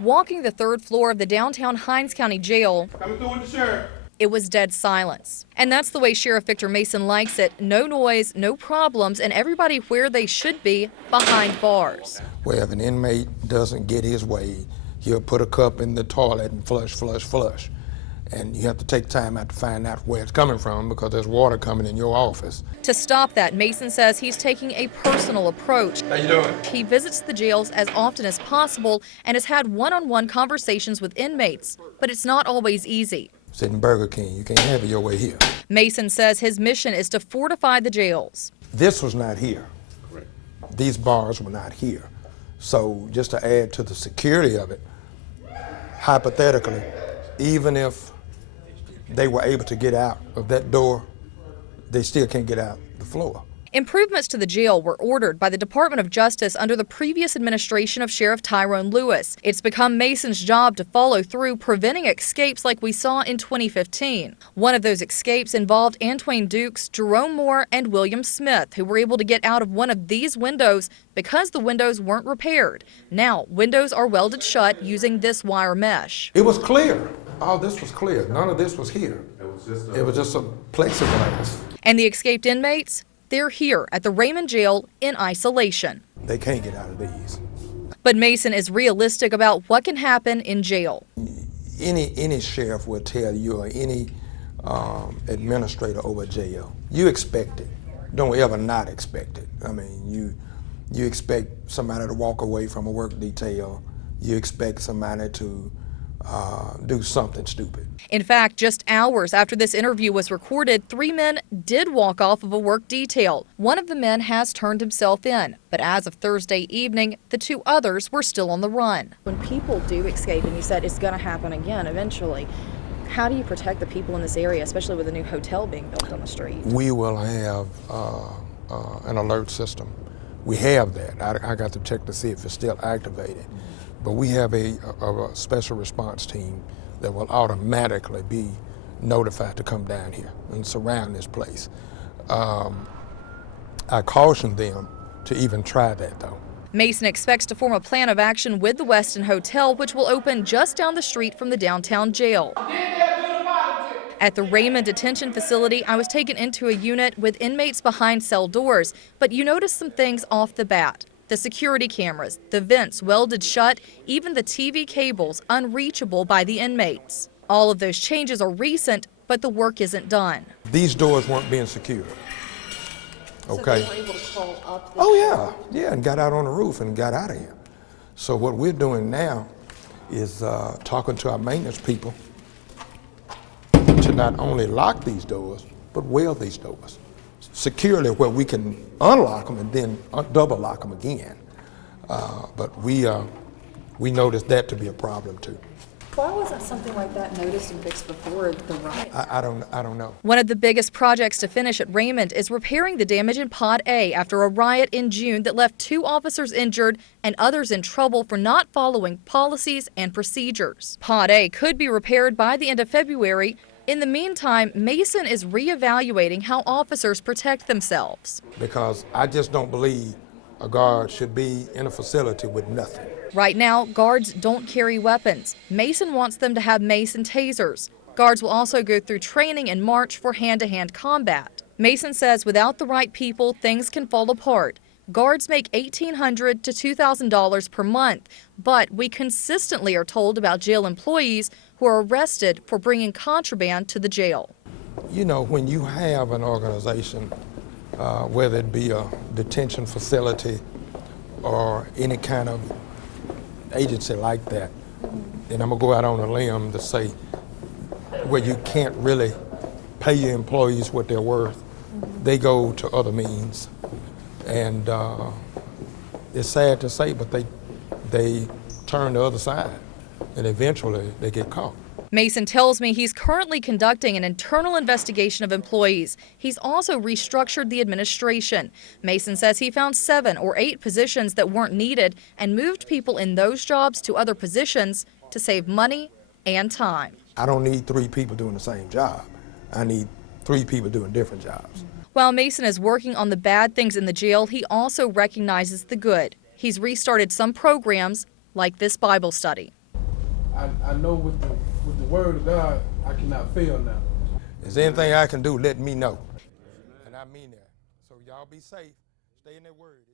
Walking the third floor of the downtown Hinds County Jail, Coming through with the sheriff. it was dead silence. And that's the way Sheriff Victor Mason likes it. No noise, no problems, and everybody where they should be, behind bars. Where if an inmate doesn't get his way, he'll put a cup in the toilet and flush, flush, flush. And you have to take time out to find out where it's coming from because there's water coming in your office. To stop that, Mason says he's taking a personal approach. How you doing? He visits the jails as often as possible and has had one-on-one conversations with inmates, but it's not always easy. Sitting Burger King, you can't have it your way here. Mason says his mission is to fortify the jails. This was not here. Correct. These bars were not here. So just to add to the security of it, hypothetically, even if they were able to get out of that door, they still can't get out the floor. Improvements to the jail were ordered by the Department of Justice under the previous administration of Sheriff Tyrone Lewis. It's become Mason's job to follow through, preventing escapes like we saw in 2015. One of those escapes involved Antwain Dukes, Jerome Moore, and William Smith, who were able to get out of one of these windows because the windows weren't repaired. Now, windows are welded shut using this wire mesh. It was clear. All this was clear. None of this was here. It was just a plexiglass. And the escaped inmates? They're here at the Raymond Jail in isolation. They can't get out of these. But Mason is realistic about what can happen in jail. Any sheriff will tell you, or any administrator over jail, you expect it. Don't ever not expect it. I mean, you expect somebody to walk away from a work detail. You expect somebody to do something stupid. In fact, just hours after this interview was recorded, 3 men did walk off of a work detail. One of the men has turned himself in, but as of Thursday evening, the 2 others were still on the run. When people do escape, and you said it's going to happen again eventually, how do you protect the people in this area, especially with a new hotel being built on the street? We will have an alert system. We have that. I got to check to see if it's still activated. But we have a special response team that will automatically be notified to come down here and surround this place. I caution them to even try that, though. Mason expects to form a plan of action with the Westin Hotel, which will open just down the street from the downtown jail. At the Raymond Detention Facility, I was taken into a unit with inmates behind cell doors, but you notice some things off the bat. The security cameras, the vents welded shut, even the TV cables unreachable by the inmates. All of those changes are recent, but the work isn't done. These doors weren't being secured. Okay. So they were able to call up the yeah, and got out on the roof and got out of here. So what we're doing now is talking to our maintenance people to not only lock these doors, but weld these doors securely where we can unlock them and then double lock them again. But we noticed that to be a problem too. Why wasn't something like that noticed and fixed before the riot? I don't know. One of the biggest projects to finish at Raymond is repairing the damage in Pod A after a riot in June that left 2 officers injured and others in trouble for not following policies and procedures. Pod A could be repaired by the end of February. In the meantime, Mason is reevaluating how officers protect themselves. Because I just don't believe a guard should be in a facility with nothing. Right now, guards don't carry weapons. Mason wants them to have mace and tasers. Guards will also go through training in March for hand-to-hand combat. Mason says without the right people, things can fall apart. Guards make $1,800 to $2,000 per month, but we consistently are told about jail employees who are arrested for bringing contraband to the jail. You know, when you have an organization, whether it be a detention facility or any kind of agency like that, and I'm gonna go out on a limb to say where you can't really pay your employees what they're worth, they go to other means. And it's sad to say, but they turn the other side, and eventually they get caught. Mason tells me he's currently conducting an internal investigation of employees. He's also restructured the administration. Mason says he found 7 or 8 positions that weren't needed and moved people in those jobs to other positions to save money and time. I don't need 3 people doing the same job. I need 3 people doing different jobs. While Mason is working on the bad things in the jail, he also recognizes the good. He's restarted some programs like this Bible study. I know with the word of God, I cannot fail now. Is there anything I can do, let me know. And I mean that. So y'all be safe. Stay in that word.